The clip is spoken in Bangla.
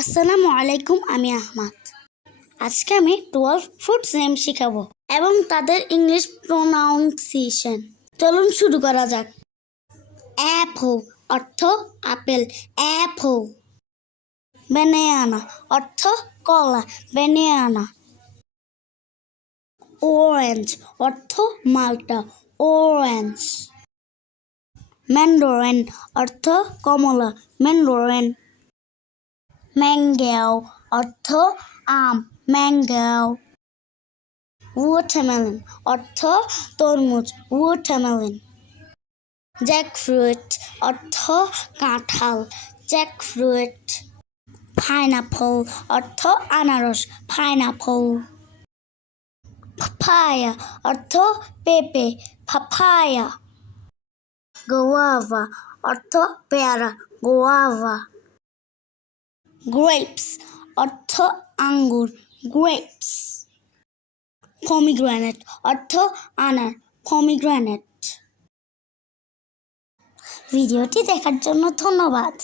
আসসালামু আলাইকুম, আমি আহমাদ। আজকে আমি টুয়েলভ ফ্রুটস নেম শিখাবো এবং তাদের ইংলিশ প্রোনাউন্সিয়েশন চলুন শুরু করা যাক। অ্যাপল অর্থ আপেল। অ্যাপল বেনেয়ানা অর্থ কলা। বেনেয়ানা অরেঞ্জ অর্থ মালটা। অরেঞ্জ ম্যান্ডোরেন অর্থ কমলা। ম্যান্ডোরেন ম্যাঙ্গাও অর্থ আম ম্যাঙ্গাও ওয়াটারমেলন অর্থ তরমুজ ওয়াটারমেলন জ্যাকফ্রুট অর্থ কাঁঠাল জ্যাকফ্রুট পাইনাপল অর্থ আনারস পাইনাপল পাপায়া অর্থ পেঁপে পাপায়া গোয়াভা অর্থ পেয়ারা গোয়াভা গ্রেপস অর্থ আঙ্গুর। গ্রেপস পমিগ্রানেট অর্থ আনার। পমিগ্রানেট ভিডিওটি দেখার জন্য ধন্যবাদ।